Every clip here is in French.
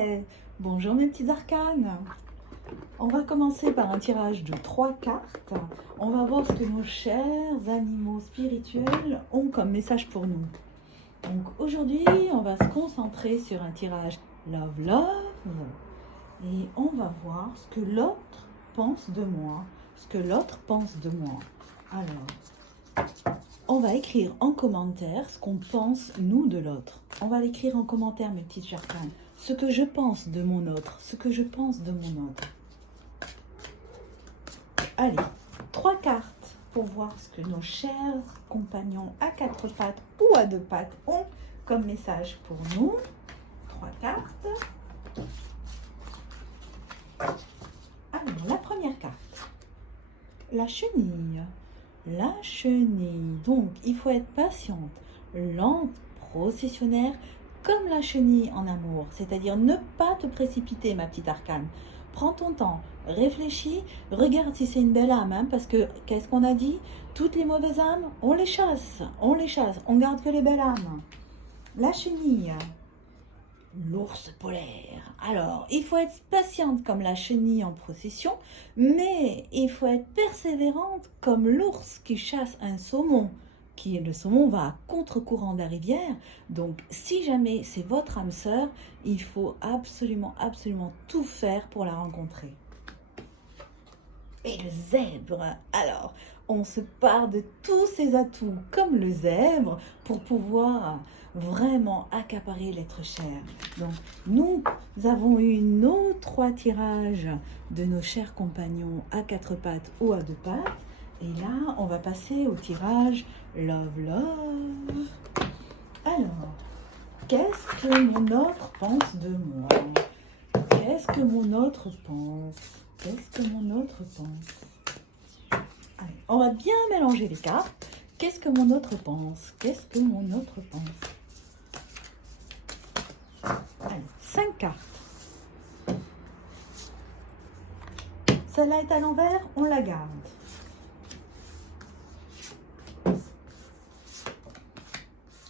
Ouais, bonjour mes petits arcanes. On va commencer par un tirage de 3 cartes. On va voir ce que nos chers animaux spirituels ont comme message pour nous. Donc aujourd'hui, on va se concentrer sur un tirage Love Love et on va voir ce que l'autre pense de moi. Ce que l'autre pense de moi. Alors, on va écrire en commentaire ce qu'on pense, nous, de l'autre. On va l'écrire en commentaire, mes petites arcanes. Ce que je pense de mon autre. Ce que je pense de mon autre. Allez, 3 cartes pour voir ce que nos chers compagnons à 4 pattes ou à 2 pattes ont comme message pour nous. 3 cartes. Alors, la première carte. La chenille. La chenille. Donc, il faut être patiente, lente, processionnaire, comme la chenille en amour. C'est-à-dire ne pas te précipiter, ma petite arcane. Prends ton temps, réfléchis, regarde si c'est une belle âme, hein, parce que, qu'est-ce qu'on a dit? Toutes les mauvaises âmes, on les chasse, on garde que les belles âmes. La chenille. L'ours polaire. Alors, il faut être patiente comme la chenille en procession, mais il faut être persévérante comme l'ours qui chasse un saumon. Le saumon va à contre-courant de la rivière. Donc, si jamais c'est votre âme sœur, il faut absolument, absolument tout faire pour la rencontrer. Et le zèbre. Alors, on se part de tous ses atouts, comme le zèbre, pour pouvoir vraiment accaparer l'être cher. Donc, nous avons eu nos 3 tirages de nos chers compagnons à 4 pattes ou à 2 pattes. Et là, on va passer au tirage Love Love. Alors, qu'est-ce que mon autre pense de moi? Qu'est-ce que mon autre pense? Qu'est-ce que mon autre pense? Allez, on va bien mélanger les cartes. Qu'est-ce que mon autre pense? Qu'est-ce que mon autre pense? Allez, 5 cartes. Celle-là est à l'envers, on la garde.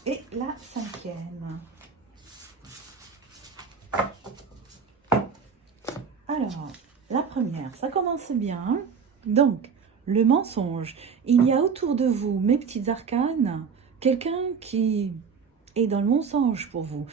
Et la 5e. Alors, la première, ça commence bien. Donc, le mensonge. Il y a autour de vous, mes petites arcanes, quelqu'un qui est dans le mensonge pour vous.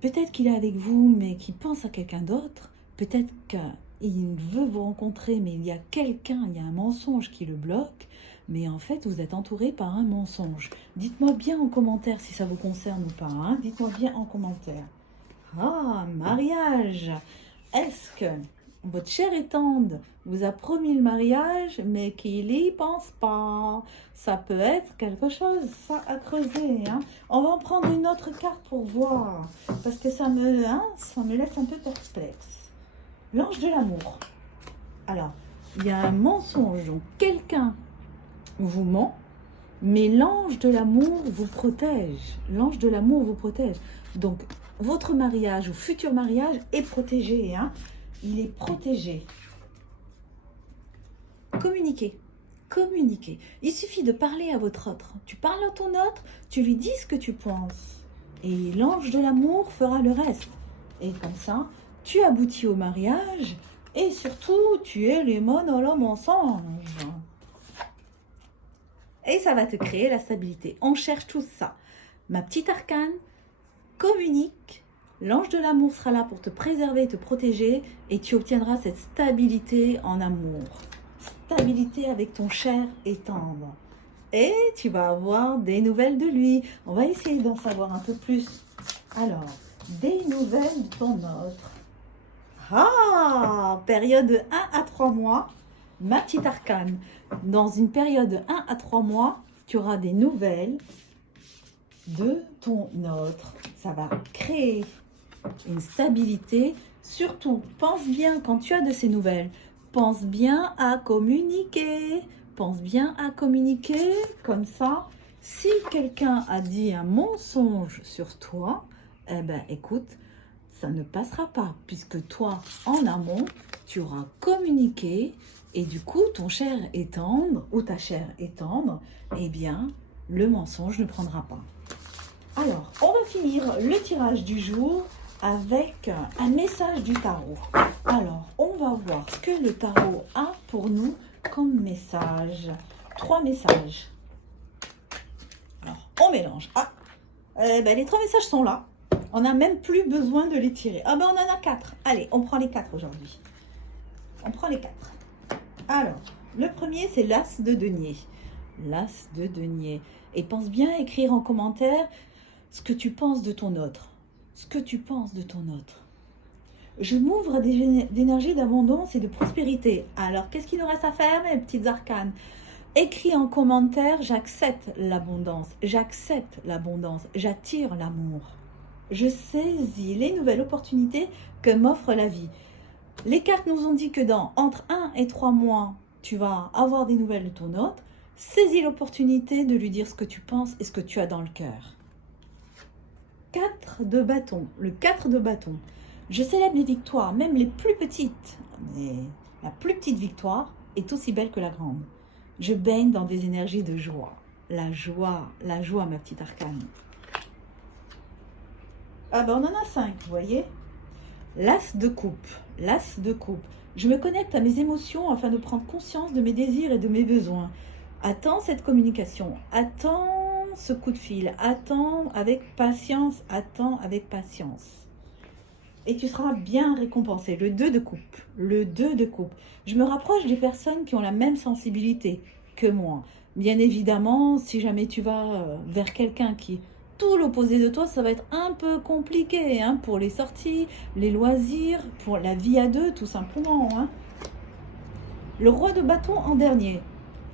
Peut-être qu'il est avec vous, mais qui pense à quelqu'un d'autre. Peut-être qu'il veut vous rencontrer, mais il y a quelqu'un, il y a un mensonge qui le bloque. Mais en fait, vous êtes entouré par un mensonge. Dites-moi bien en commentaire si ça vous concerne ou pas. Hein. Dites-moi bien en commentaire. Ah, mariage. Est-ce que votre cher et tendre vous a promis le mariage, mais qu'il n'y pense pas? Ça peut être quelque chose, ça, à creuser. Hein. On va en prendre une autre carte pour voir, parce que ça me laisse un peu perplexe. L'ange de l'amour. Alors, il y a un mensonge, donc quelqu'un vous ment, mais l'ange de l'amour vous protège. L'ange de l'amour vous protège. Donc, votre mariage ou futur mariage est protégé. Hein. Il est protégé. Communiquez. Communiquez. Il suffit de parler à votre autre. Tu parles à ton autre, tu lui dis ce que tu penses. Et l'ange de l'amour fera le reste. Et comme ça, tu aboutis au mariage et surtout, tu élimines le mensonge. Et ça va te créer la stabilité. On cherche tout ça. Ma petite arcane, communique. L'ange de l'amour sera là pour te préserver, te protéger. Et tu obtiendras cette stabilité en amour. Stabilité avec ton cher et tendre. Et tu vas avoir des nouvelles de lui. On va essayer d'en savoir un peu plus. Alors, des nouvelles de ton autre. Ah, période de 1 à 3 mois. Ma petite arcane, dans une période de 1 à 3 mois, tu auras des nouvelles de ton autre. Ça va créer une stabilité. Surtout, pense bien quand tu as de ces nouvelles. Pense bien à communiquer. Pense bien à communiquer. Comme ça, si quelqu'un a dit un mensonge sur toi, eh ben écoute, ça ne passera pas, puisque toi, en amont, tu auras communiqué et du coup, ton cher et tendre, ou ta chère et tendre, eh bien, le mensonge ne prendra pas. Alors, on va finir le tirage du jour avec un message du tarot. Alors, on va voir ce que le tarot a pour nous comme message. 3 messages. Alors, on mélange. Ah, les 3 messages sont là. On n'a même plus besoin de les tirer. Ah ben, on en a 4. Allez, on prend les 4 aujourd'hui. On prend les 4. Alors, le premier, c'est l'As de denier. L'As de denier. Et pense bien à écrire en commentaire ce que tu penses de ton autre. Ce que tu penses de ton autre. Je m'ouvre à d'énergie d'abondance et de prospérité. Alors, qu'est-ce qu'il nous reste à faire, mes petites arcanes? Écris en commentaire, j'accepte l'abondance, j'attire l'amour. Je saisis les nouvelles opportunités que m'offre la vie. Les cartes nous ont dit que entre 1 et 3 mois, tu vas avoir des nouvelles de ton autre. Saisis l'opportunité de lui dire ce que tu penses et ce que tu as dans le cœur. 4 de bâton, le 4 de bâton. Je célèbre les victoires, même les plus petites. Mais la plus petite victoire est aussi belle que la grande. Je baigne dans des énergies de joie. La joie, ma petite arcane. Ah ben on en a 5, vous voyez. L'As de coupe, l'As de coupe. Je me connecte à mes émotions afin de prendre conscience de mes désirs et de mes besoins. Attends cette communication, attends ce coup de fil, attends avec patience, Et tu seras bien récompensé. Le 2 de coupe, le 2 de coupe. Je me rapproche des personnes qui ont la même sensibilité que moi. Bien évidemment, si jamais tu vas vers quelqu'un qui est tout l'opposé de toi, ça va être un peu compliqué pour les sorties, les loisirs, pour la vie à deux, tout simplement. Le roi de bâton en dernier.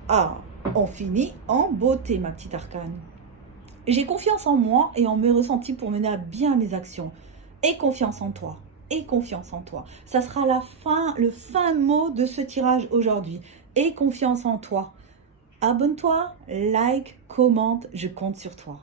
Ah, on finit en beauté, ma petite arcane. J'ai confiance en moi et en mes ressentis pour mener à bien mes actions. Et confiance en toi. Et confiance en toi. Ça sera le fin mot de ce tirage aujourd'hui. Et confiance en toi. Abonne-toi, like, commente, je compte sur toi.